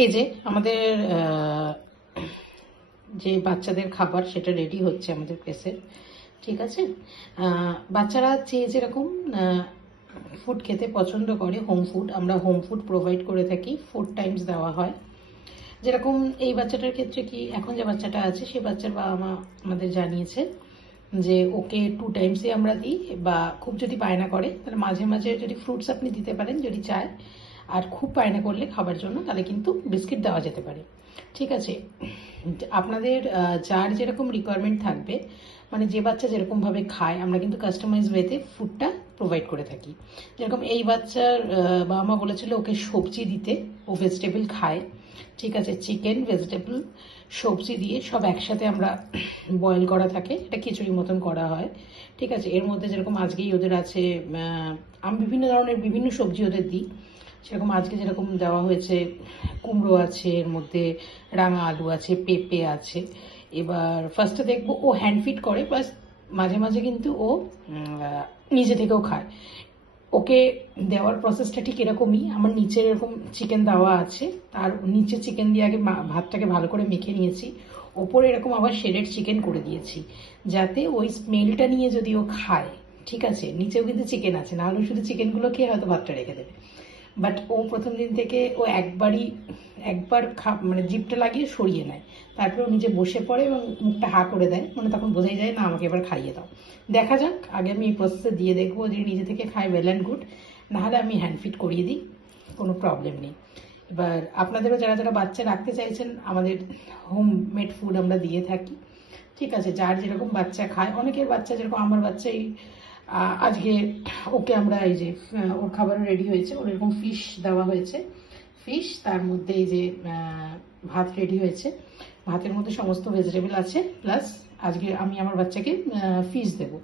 এই যে আমাদের যে বাচ্চাদের খাবার সেটা রেডি হচ্ছে আমাদের প্লেসের ঠিক আছে? বাচ্চারা যে যেরকম ফুড খেতে পছন্দ করে হোম ফুড আমরা হোম ফুড প্রোভাইড করে থাকি ফুড টাইমস দেওয়া হয়। যেরকম এই বাচ্চাটার ক্ষেত্রে কি, এখন যে বাচ্চাটা আছে সেই বাচ্চার বাবা মা আমাদের জানিয়েছে যে ওকে টু টাইমসই আমরা দিই বা খুব যদি বায়না করে, তাহলে মাঝে মাঝে যদি ফ্রুটস আপনি দিতে পারেন, যদি চায় আর খুব বায়না করলে খাবার জন্য তাহলে কিন্তু বিস্কিট দেওয়া যেতে পারে। ঠিক আছে? আপনাদের যার যেরকম রিকোয়ারমেন্ট থাকবে মানে যে বাচ্চা যেরকমভাবে খায়, আমরা কিন্তু কাস্টমাইজ ওয়েতে ফুডটা প্রোভাইড করে থাকি। যেরকম এই বাচ্চার বাবা মা বলেছিল ওকে সবজি দিতে, ও ভেজিটেবল খায়। ঠিক আছে? চিকেন ভেজিটেবল সবজি দিয়ে সব একসাথে আমরা বয়েল করা থাকে। এটা খিচুড়ি মতন করা হয়। ঠিক আছে? এর মধ্যে যেরকম আজকেই ওদের আছে আমি বিভিন্ন ধরনের বিভিন্ন সবজি ওদের দিই। সেরকম আজকে যেরকম দেওয়া হয়েছে, কুমড়ো আছে, এর মধ্যে রাঙা আলু আছে, পেঁপে আছে। এবার ফার্স্টে দেখব ও হ্যান্ড ফিট করে প্লাস মাঝে মাঝে কিন্তু ও নিজে থেকেও খায়। ওকে দেওয়ার প্রসেসটা ঠিক এরকমই, আমার নিচে এরকম চিকেন দেওয়া আছে, তার নিচে চিকেন দিয়ে আগে ভাতটাকে ভালো করে মেখে নিয়েছি। ওপরে এরকম আবার শেডেড চিকেন করে দিয়েছি, যাতে ওই স্মেলটা নিয়ে যদি ও খায়, ঠিক আছে? নিচেও কিন্তু চিকেন আছে, না নাহলে শুধু চিকেনগুলো খেয়ে হয়তো ভাতটা রেখে দেবে। বাট ও প্রথম দিন থেকে ও একবারই একবার খা মানে জিপটা লাগিয়ে সরিয়ে নেয়। তারপরে ও নিজে বসে পড়ে এবং মুখটা হা করে দেয়। মানে তখন বোঝাই যায় না আমাকে এবার খাইয়ে দাও। দেখা যাক আগে আমি এই প্রসেসে দিয়ে দেখব যদি নিজে থেকে খায় ওয়েল অ্যান্ড গুড নাহলে আমি হ্যান্ড ফিট করিয়ে দিই কোনো প্রবলেম নেই। এবার আপনাদেরও যারা যারা বাচ্চা রাখতে চাইছেন আমাদের হোম মেড ফুড আমরা দিয়ে থাকি। ঠিক আছে যার যেরকম বাচ্চা খায় অনেকের বাচ্চা যেরকম আমার বাচ্চাই আহ, আজকে ওকে আমরা এই যে ওর খাবার রেডি হয়েছে, ওর এরকম ফিশ দেওয়া হয়েছে। ফিশ তার মধ্যে এই যে ভাত রেডি হয়েছে। ভাতের মধ্যে সমস্ত ভেজিটেবল আছে প্লাস আজকে আমি আমার বাচ্চাকে ফিশ দেবো।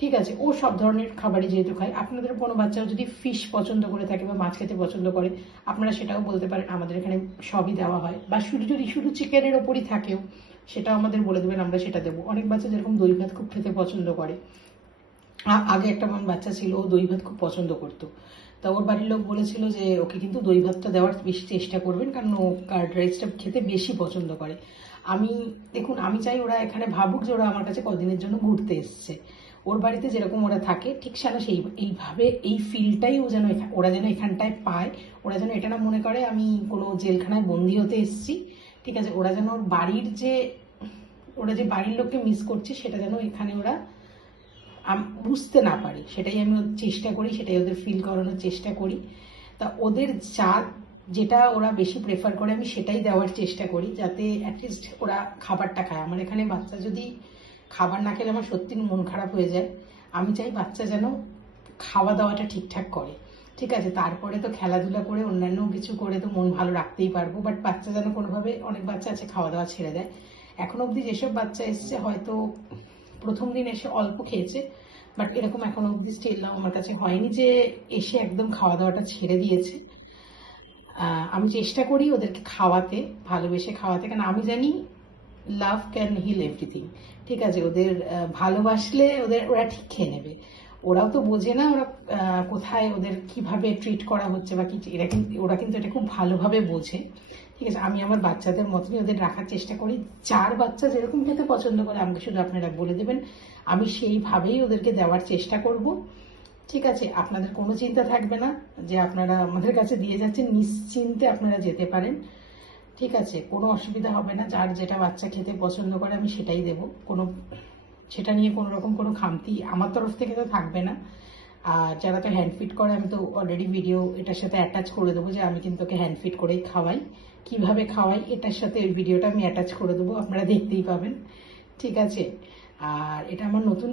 ঠিক আছে, ও সব ধরনের খাবারই যেহেতু খায়, আপনাদের কোনো বাচ্চা যদি ফিশ পছন্দ করে থাকে বা মাছ খেতে পছন্দ করে, আপনারা সেটাও বলতে পারেন, আমাদের এখানে সবই দেওয়া হয়। বা শুধু যদি শুধু চিকেনের ওপরই থাকেও, সেটাও আমাদের বলে দেবেন, আমরা সেটা দেবো। অনেক বাচ্চা যেরকম দই ভাত খুব খেতে পছন্দ করে। আগে একটা আমার বাচ্চা ছিল, ও দই ভাত খুব পছন্দ করতো। তা ওর বাড়ির লোক বলেছিল যে, ওকে কিন্তু দই ভাতটা দেওয়ার বেশি চেষ্টা করবেন, কারণ ও কার্ড রাইসটা খেতে বেশি পছন্দ করে। আমি, দেখুন, আমি চাই ওরা এখানে ভাবুক যে ওরা আমার কাছে কদিনের জন্য ঘুরতে এসছে। ওর বাড়িতে যেরকম ওরা থাকে, ঠিক যেন সেই, এইভাবে এই ফিলটাই ও যেন ওরা যেন এখানটায় পায়। ওরা যেন এটা না মনে করে, আমি কোনো জেলখানায় বন্দি হতে এসেছি। ঠিক আছে, ওরা যেন ওর বাড়ির যে, ওরা যে বাড়ির লোককে মিস করছে, সেটা যেন এখানে ওরা বুঝতে না পারে। সেটাই আমি চেষ্টা করি, সেটাই ওদের ফিল করানোর চেষ্টা করি। তা ওদের যা যেটা ওরা বেশি প্রেফার করে, আমি সেটাই দেওয়ার চেষ্টা করি, যাতে অ্যাটলিস্ট ওরা খাবারটা খায়। আমার এখানে বাচ্চা যদি খাবার না খেলে আমার সত্যি মন খারাপ হয়ে যায়। আমি চাই বাচ্চা যেন খাওয়া দাওয়াটা ঠিকঠাক করে। ঠিক আছে, তারপরে তো খেলাধুলা করে, অন্যান্য কিছু করে তো মন ভালো রাখতেই পারব বাট বাচ্চা যেন কোনোভাবে অনেক বাচ্চা আছে, খাওয়া দাওয়া ছেড়ে দেয়। এখন অবধি যেসব বাচ্চা এসছে, হয়তো প্রথম দিন এসে অল্প খেয়েছে বাট এরকম এখনও অবধি স্টিল আমার কাছে হয়নি যে এসে একদম খাওয়া দাওয়াটা ছেড়ে দিয়েছে। আমি চেষ্টা করি ওদেরকে খাওয়াতে, ভালোবেসে খাওয়াতে, কারণ আমি জানি লাভ ক্যান হিল এভরিথিং ঠিক আছে, ওদের ভালোবাসলে ওদের, ওরা ঠিক খেয়ে নেবে। ওরাও তো বোঝে না ওরা কোথায় ওদের কীভাবে ট্রিট করা হচ্ছে বা কি, এরা কিন্তু, ওরা কিন্তু এটা খুব ভালোভাবে বোঝে। ঠিক আছে, আমি আমার বাচ্চাদের মতনই ওদের রাখার চেষ্টা করি। যার বাচ্চা যেরকম খেতে পছন্দ করে, আমাকে শুধু আপনারা বলে দেবেন। আমি সেইভাবেই ওদেরকে দেওয়ার চেষ্টা করব। ঠিক আছে, আপনাদের কোনো চিন্তা থাকবে না যে আপনারা আমাদের কাছে দিয়ে যাচ্ছেন, নিশ্চিন্তে আপনারা যেতে পারেন। ঠিক আছে, কোনো অসুবিধা হবে না, যার যেটা বাচ্চা খেতে পছন্দ করে আমি সেটাই দেব। কোনো, সেটা নিয়ে কোনো রকম কোনো খামতি আমার তরফ থেকে তো থাকবে না। আর যারা তো হ্যান্ড ফিট করে, আমি তো অলরেডি ভিডিও এটার সাথে অ্যাটাচ করে দেবো যে আমি কিন্তু ওকে হ্যান্ড ফিট করেই খাওয়াই। কীভাবে খাওয়াই এটার সাথে ওই ভিডিওটা আমি অ্যাটাচ করে দেবো, আপনারা দেখতেই পাবেন। ঠিক আছে? আর এটা আমার নতুন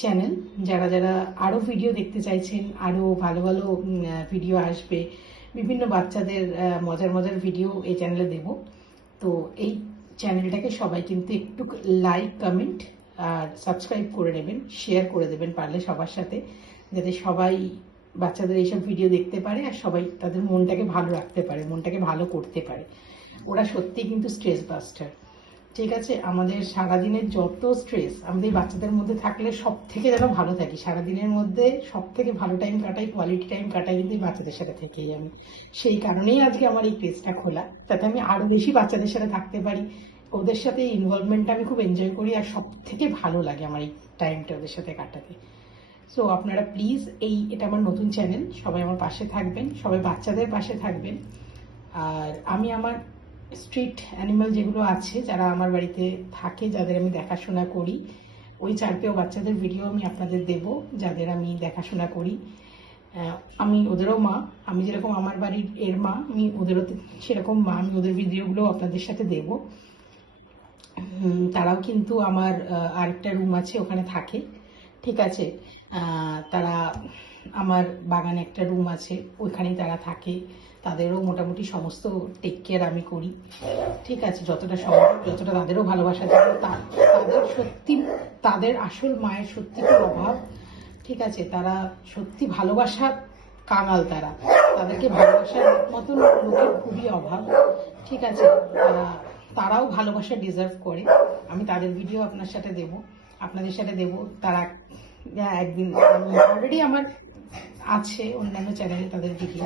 চ্যানেল যারা যারা আরও ভিডিও দেখতে চাইছেন আরও ভালো ভালো ভিডিও আসবে, বিভিন্ন বাচ্চাদের মজার মজার ভিডিও এই চ্যানেলে দেব। তো এই চ্যানেলটাকে সবাই কিন্তু একটু লাইক কমেন্ট আর সাবস্ক্রাইব করে নেবেন শেয়ার করে দেবেন পারলে সবার সাথে, যাতে সবাই বাচ্চাদের এইসব ভিডিও দেখতে পারে আর সবাই তাদের মনটাকে ভালো রাখতে পারে, মনটাকে ভালো করতে পারে। ওরা সত্যিই কিন্তু স্ট্রেস বাস্টার ঠিক আছে, আমাদের সারাদিনের যত স্ট্রেস আমাদের বাচ্চাদের মধ্যে থাকলে সব থেকে যেন ভালো থাকি। সারাদিনের মধ্যে সব থেকে ভালো টাইম কাটাই কোয়ালিটি টাইম কাটাই কিন্তু বাচ্চাদের সাথে থেকেই আমি। সেই কারণেই আজকে আমার এই পেজটা খোলা। যাতে আমি আরও বেশি বাচ্চাদের সাথে থাকতে পারি। ওদের সাথে ইনভলভমেন্টটা আমি খুব এনজয় করি আর সব থেকে ভালো লাগে আমার এই টাইমটা ওদের সাথে কাটাতে। সো আপনারা প্লিজ এই, এটা আমার নতুন চ্যানেল সবাই আমার পাশে থাকবেন, সবাই বাচ্চাদের পাশে থাকবেন। আর আমি আমার স্ট্রিট অ্যানিমাল যেগুলো আছে, যারা আমার বাড়িতে থাকে, যাদের আমি দেখাশোনা করি, ওই চার পেয়েও বাচ্চাদের ভিডিও আমি আপনাদের দেব, যাদের আমি দেখাশোনা করি। আমি ওদেরও মা, আমি যেরকম আমার বাড়ির এর মা, আমি ওদেরও সেরকম মা, আমি ওদের ভিডিওগুলো আপনাদের সাথে দেব। তারাও কিন্তু আমার আরেকটা রুম আছে, ওখানে থাকে। ঠিক আছে। তারা আমার বাগানে একটা রুম আছে ওইখানেই তারা থাকে। তাদেরও মোটামুটি সমস্ত টেক কেয়ার আমি করি। ঠিক আছে যতটা সম্ভব যতটা তাদেরও ভালোবাসা তা- তাদের সত্যি তাদের আসল মায়ের সত্যি খুব অভাব। ঠিক আছে তারা সত্যি ভালোবাসার কাঙাল তারা। তাদেরকে ভালোবাসার মতন লোকের খুবই অভাব। ঠিক আছে আহ, তারাও ভালোবাসা ডিজার্ভ করে। আমি তাদের ভিডিও আপনার সাথে দেব। আপনাদের সাথে দেব। তারা একদিন অলরেডি আমার আছে অন্যান্য চ্যানেলে তাদের ভিডিও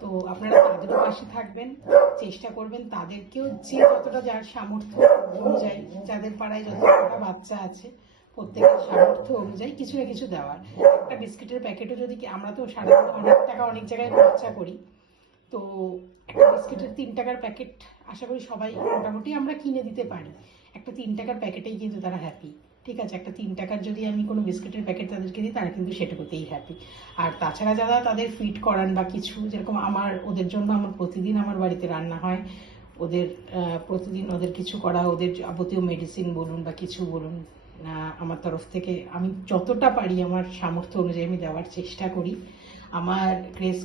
তো আপনারা তাদেরও পাশে থাকবেন, চেষ্টা করবেন তাদেরকেও যে যতটা যার সামর্থ্য অনুযায়ী, যাদের পাড়ায় যতটা বাচ্চা আছে, প্রত্যেকের সামর্থ্য অনুযায়ী কিছু না কিছু দেওয়ার। একটা বিস্কিটের প্যাকেটও যদি কি- আমরা তো সাধারণত অনেক টাকা অনেক জায়গায় খরচা করি, তো একটা বিস্কিটের তিন টাকার প্যাকেট আশা করি সবাই মোটামুটি আমরা কিনে দিতে পারি। একটা তিন টাকার প্যাকেটেই কিন্তু তারা হ্যাপি ঠিক আছে? একটা তিন টাকার যদি আমি কোনো বিস্কিটের প্যাকেট তাদেরকে দিই, তারা কিন্তু সেটুকুতেই হ্যাপি আর তাছাড়া যারা তাদের ফিট করান বা কিছু, যেরকম আমার, ওদের জন্য আমার প্রতিদিন আমার বাড়িতে রান্না হয়। ওদের প্রতিদিন ওদের কিছু করা, ওদের যাবতীয় মেডিসিন বলুন বা কিছু বলুন আমার তরফ থেকে আমি যতটা পারি আমার সামর্থ্য অনুযায়ী আমি দেওয়ার চেষ্টা করি। আমার ক্রেস